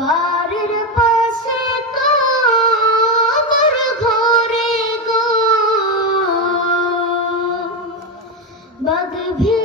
বাড়ির পাশে কবর ঘরে গো। Bug V